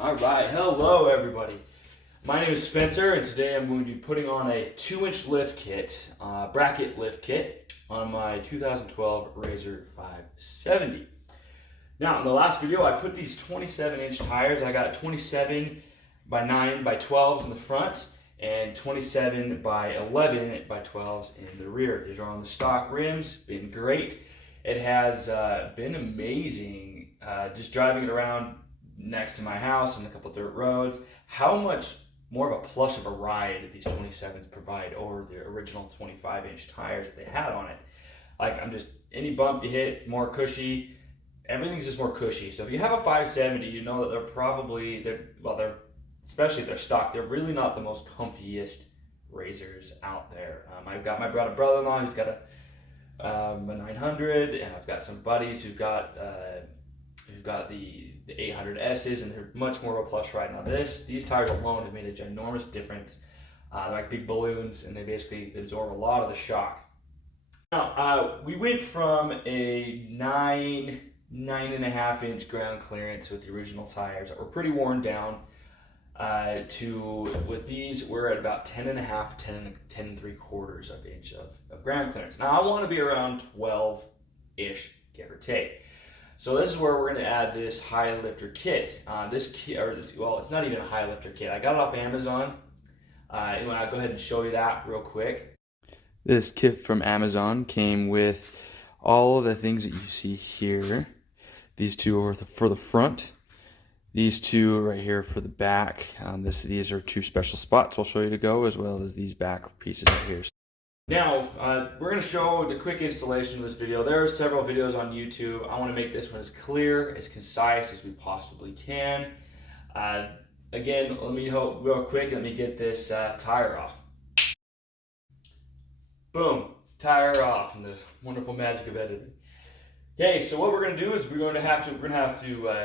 All right, hello everybody. My name is Spencer, and today I'm going to be putting on a 2-inch lift kit, bracket lift kit, on my 2012 RZR 570. Now, in the last video, I put these 27-inch tires. I got 27 by 9 by 12s in the front, and 27 by 11 by 12s in the rear. These are on the stock rims. Been great. It has been amazing just driving it around next to my house on a couple dirt roads. How much more of a plush of a ride these 27s provide over the original 25-inch tires that they had on it. Like, any bump you hit, it's more cushy. Everything's just more cushy. So if you have a 570, you know that especially if they're stock, they're really not the most comfiest RZRs out there. I've got my brother-in-law who's got a 900, and I've got some buddies who've got the 800Ss, and they're much more of a plush ride. Now these tires alone have made a ginormous difference. They're like big balloons, and they absorb a lot of the shock. Now, we went from a 9.5 inch ground clearance with the original tires that were pretty worn down to, with these, we're at about 10.5, 10 3/4 of inch of ground clearance. Now I want to be around 12-ish, give or take. So this is where we're going to add this high lifter kit. Well, it's not even a high lifter kit. I got it off Amazon. Anyway, I'll go ahead and show you that real quick. This kit from Amazon came with all of the things that you see here. These two are for the front. These two right here for the back. These are two special spots I'll show you to go, as well as these back pieces right here. Now, we're going to show the quick installation of this video. There are several videos on YouTube. I want to make this one as clear, as concise as we possibly can. Again, real quick, let me get this tire off. Boom, tire off, and the wonderful magic of editing. Okay, so what we're going to do is we're going to have to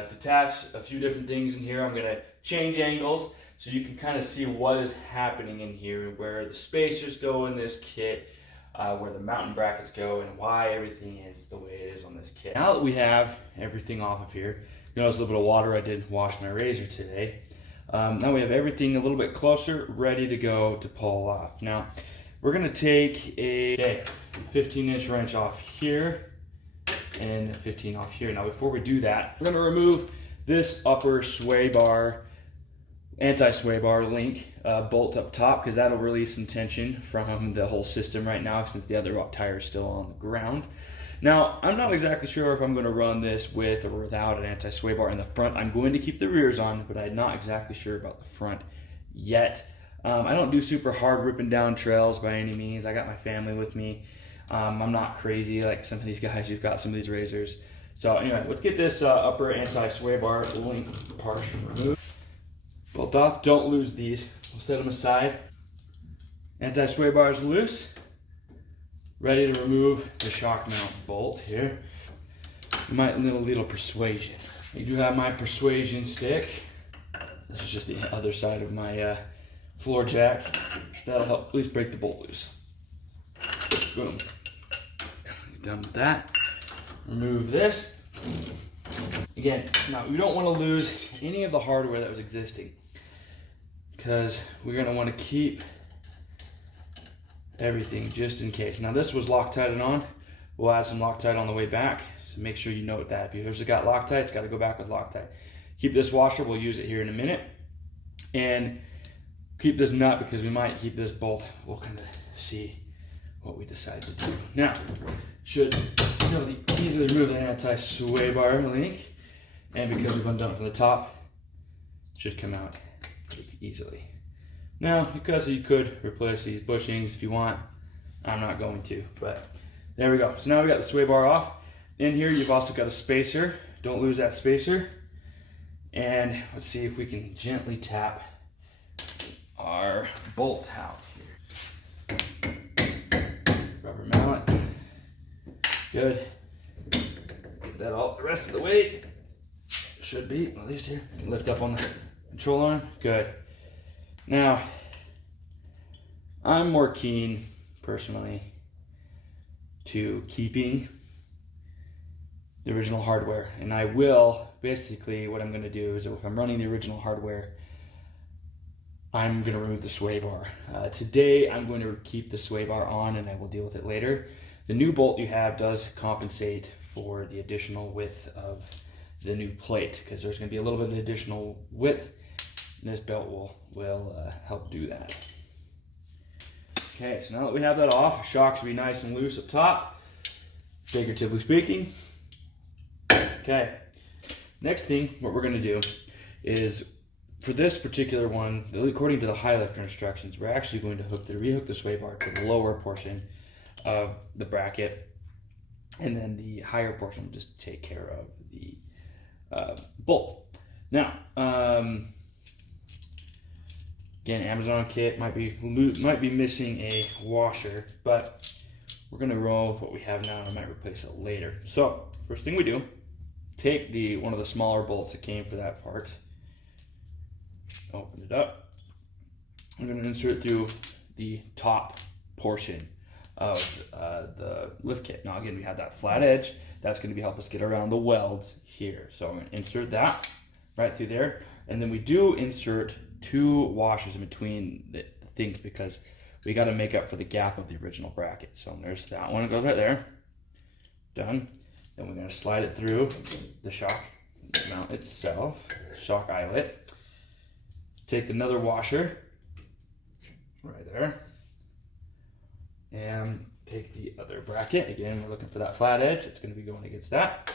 detach a few different things in here. I'm going to change angles so you can kind of see what is happening in here, where the spacers go in this kit, where the mounting brackets go, and why everything is the way it is on this kit. Now that we have everything off of here, you notice a little bit of water. I did wash my RZR today. Now we have everything a little bit closer, ready to go to pull off. Now we're going to take a 15-inch wrench off here and 15 off here. Now before we do that, we're going to remove this upper sway bar, anti-sway bar link bolt up top, because that'll release some tension from the whole system right now, since the other tire is still on the ground. Now, I'm not exactly sure if I'm going to run this with or without an anti-sway bar in the front. I'm going to keep the rears on, but I'm not exactly sure about the front yet. I don't do super hard ripping down trails by any means. I got my family with me. I'm not crazy like some of these guys who've got some of these RZRs. So anyway, let's get this upper anti-sway bar link partially removed. Bolt off, don't lose these. We'll set them aside. Anti-sway bar is loose. Ready to remove the shock mount bolt here. You might need a little persuasion. I do have my persuasion stick. This is just the other side of my floor jack. That'll help at least break the bolt loose. Boom. Done with that. Remove this. Again, now we don't want to lose any of the hardware that was existing, because we're going to want to keep everything just in case. Now this was Loctited on. We'll add some Loctite on the way back, so make sure you note that. If yours has got Loctite, it's got to go back with Loctite. Keep this washer, we'll use it here in a minute. And keep this nut, because we might keep this bolt. We'll kind of see what we decide to do. Now, should really easily remove the anti-sway bar link, and because we've undone it from the top, it should come out pretty easily. Now, because you could replace these bushings if you want. I'm not going to, but there we go. So now we got the sway bar off. In here, you've also got a spacer. Don't lose that spacer. And let's see if we can gently tap our bolt out here. Rubber mallet. Good. Get that all the rest of the way. Should be, at least here. Can lift up on the control arm. Good. Now, I'm more keen, personally, to keeping the original hardware. And I will, basically what I'm going to do is if I'm running the original hardware, I'm going to remove the sway bar. Today I'm going to keep the sway bar on and I will deal with it later. The new bolt you have does compensate for the additional width of the new plate because there's going to be a little bit of additional width and this belt will help do that. Okay, so now that we have that off, the shock should be nice and loose up top, figuratively speaking. Okay, next thing, what we're going to do is, for this particular one, according to the high lifter instructions, we're actually going to rehook the sway bar to the lower portion of the bracket, and then the higher portion will just take care of the bolt. Now, again, Amazon kit might be missing a washer, but we're gonna roll with what we have now and I might replace it later. So first thing we do, take one of the smaller bolts that came for that part, open it up. I'm gonna insert through the top portion of the lift kit. Now again, we have that flat edge. That's gonna help us get around the welds here. So I'm gonna insert that right through there. And then we do insert 2 washers in between the things because we got to make up for the gap of the original bracket. So there's that one, it goes right there. Done. Then we're going to slide it through the shock mount itself, shock eyelet. Take another washer right there and take the other bracket. Again, we're looking for that flat edge. It's going to be going against that.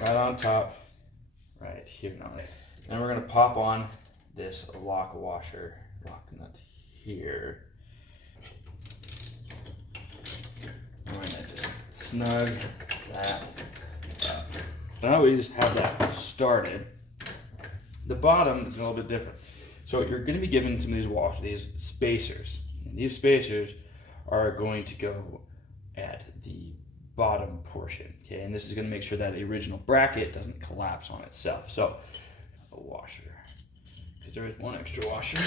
Right on top, right here. Now, and we're going to pop on this lock nut here. I'm going to just snug that up. Now we just have that started. The bottom is a little bit different. So you're going to be given some of these spacers. And these spacers are going to go at the bottom portion. Okay, and this is going to make sure that the original bracket doesn't collapse on itself. So a washer. There is one extra washer.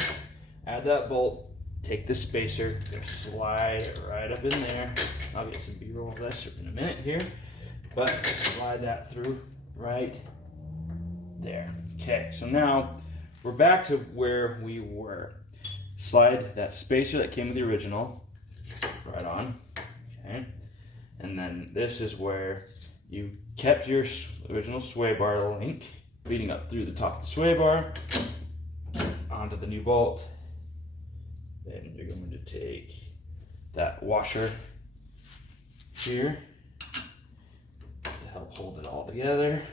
Add that bolt, take this spacer, slide it right up in there. I'll get some B-roll of this in a minute here, but slide that through right there. Okay, so now we're back to where we were. Slide that spacer that came with the original right on, okay? And then this is where you kept your original sway bar link, feeding up through the top of the sway bar, onto the new bolt. Then you're going to take that washer here to help hold it all together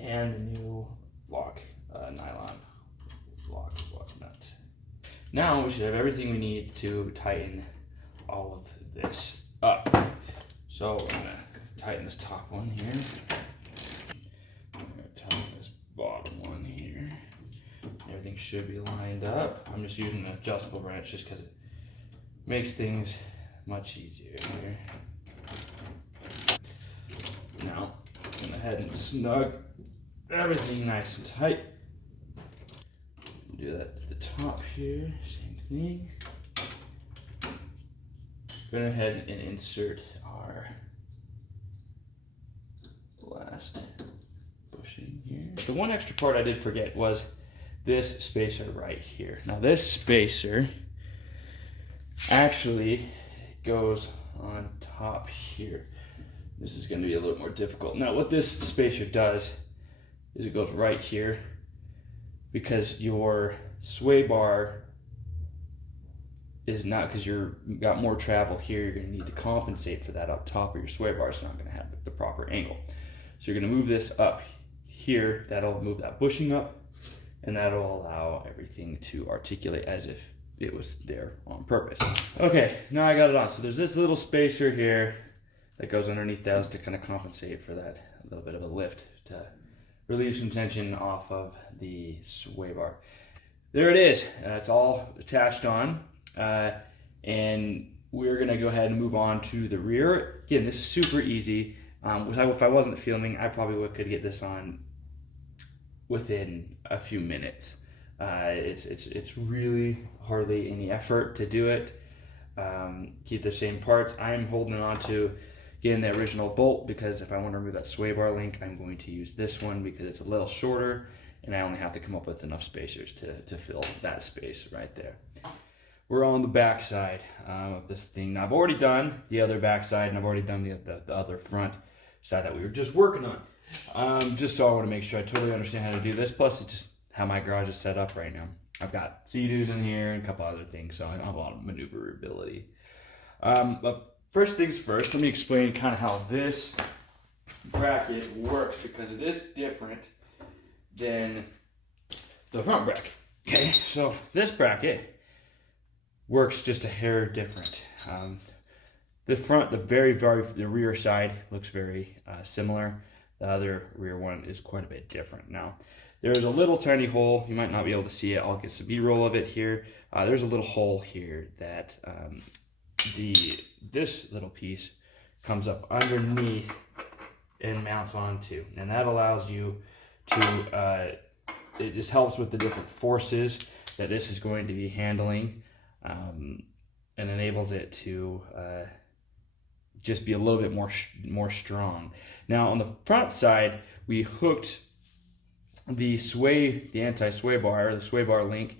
and the new lock nylon lock nut. Now we should have everything we need to tighten all of this up. So I'm gonna tighten this top one here. I'm gonna tighten this bottom one here. Everything should be lined up. I'm just using an adjustable wrench just because it makes things much easier here. Now, I'm go ahead and snug everything nice and tight. Do that to the top here, same thing. Go ahead and insert our last bushing here. The one extra part I did forget was this spacer right here. Now this spacer actually goes on top here. This is going to be a little more difficult. Now what this spacer does is it goes right here because your sway bar is not, because you got more travel here, you're going to need to compensate for that up top, or your sway bar is not going to have the proper angle. So you're going to move this up here, that'll move that bushing up, and that'll allow everything to articulate as if it was there on purpose. Okay, now I got it on. So there's this little spacer here that goes underneath those to kind of compensate for that little bit of a lift to relieve some tension off of the sway bar. There it is. It's all attached on. And we're gonna go ahead and move on to the rear. Again, this is super easy. If I wasn't filming, I probably could get this on within a few minutes. It's really hardly any effort to do it. Keep the same parts. I'm holding on to, Again, the original bolt, because if I want to remove that sway bar link, I'm going to use this one because it's a little shorter and I only have to come up with enough spacers to fill that space right there. We're on the back side of this thing. Now, I've already done the other back side and I've already done the other front side that we were just working on. Just so I want to make sure I totally understand how to do this. Plus, it's just how my garage is set up right now. I've got Sea-Doos in here and a couple other things, so I have a lot of maneuverability. But first things first, let me explain kind of how this bracket works, because it is different than the front bracket. Okay, so this bracket works just a hair different. The rear side looks very similar. The other rear one is quite a bit different. Now, there's a little tiny hole. You might not be able to see it. I'll get some B-roll of it here. There's a little hole here that this little piece comes up underneath and mounts onto, and that allows you to. It just helps with the different forces that this is going to be handling, and enables it to just be a little bit more strong. Now on the front side, we hooked the anti-sway bar, or the sway bar link,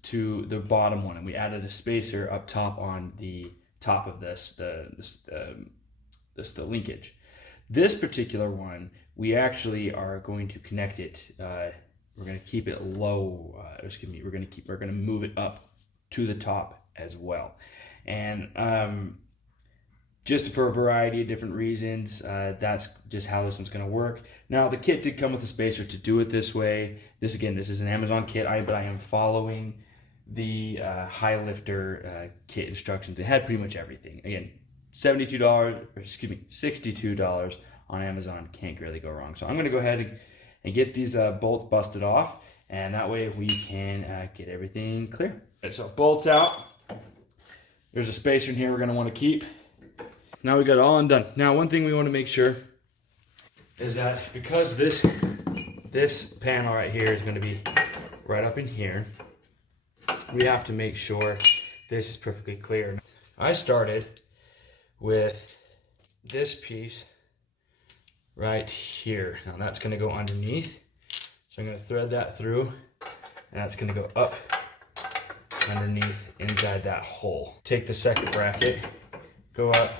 to the bottom one, and we added a spacer up top on the top of the linkage. This particular one, we actually are going to connect it. We're going to keep it low. We're going to move it up to the top as well, and just for a variety of different reasons. That's just how this one's going to work. Now, the kit did come with a spacer to do it this way. This is an Amazon kit, but I am following the High Lifter kit instructions. It had pretty much everything. Again, $62 on Amazon. Can't really go wrong. So I'm going to go ahead and get these bolts busted off, and that way we can get everything clear. Okay, so bolts out. There's a spacer in here we're going to want to keep. Now we got it all undone. Now, one thing we want to make sure is that because this panel right here is going to be right up in here, we have to make sure this is perfectly clear. I started with this piece right here. Now that's going to go underneath. So I'm going to thread that through, and that's going to go up underneath inside that hole. Take the second bracket, go up,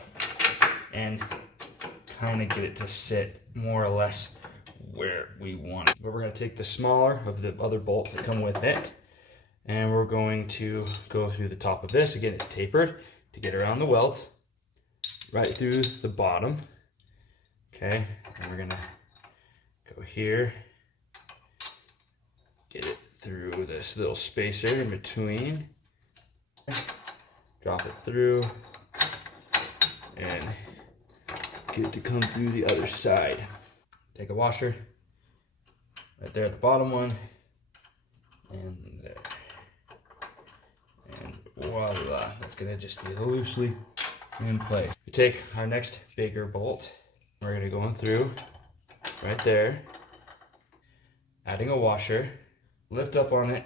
and kind of get it to sit more or less where we want it. But we're going to take the smaller of the other bolts that come with it, and we're going to go through the top of this. Again, it's tapered to get around the welds, right through the bottom. Okay, and we're going to go here, get it through this little spacer in between, drop it through, and get it to come through the other side. Take a washer, right there at the bottom one, and there. And voila, that's gonna just be loosely in place. We take our next bigger bolt, we're gonna go on through, right there, adding a washer, lift up on it,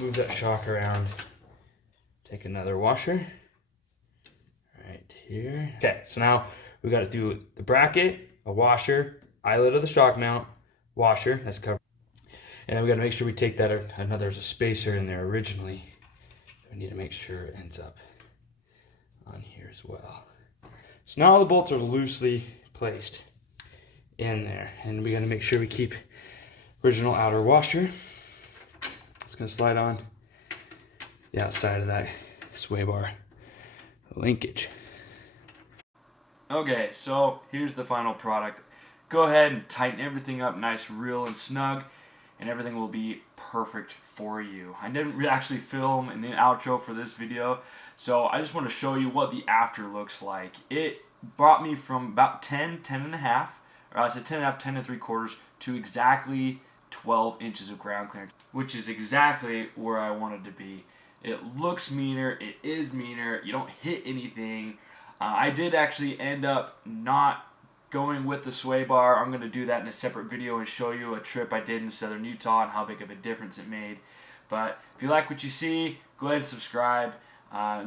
move that shock around, take another washer, right here. Okay, so now we got to do the bracket, a washer, eyelet of the shock mount, washer, that's covered. And then we got to make sure we take that, there's a spacer in there originally. We need to make sure it ends up on here as well. So now all the bolts are loosely placed in there, and we got to make sure we keep original outer washer. It's going to slide on the outside of that sway bar linkage. Okay, so here's the final product. Go ahead and tighten everything up nice, real and snug, and everything will be perfect for you. I didn't actually film an outro for this video, so I just want to show you what the after looks like. It brought me from about 10 and a half, or I said 10 and a half, 10 and 3/4 to exactly 12 inches of ground clearance, which is exactly where I wanted to be. It looks meaner, it is meaner, you don't hit anything. I did actually end up not going with the sway bar. I'm going to do that in a separate video and show you a trip I did in southern Utah and how big of a difference it made. But if you like what you see, go ahead and subscribe.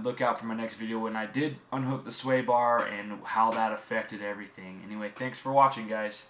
Look out for my next video when I did unhook the sway bar and how that affected everything. Anyway, thanks for watching, guys.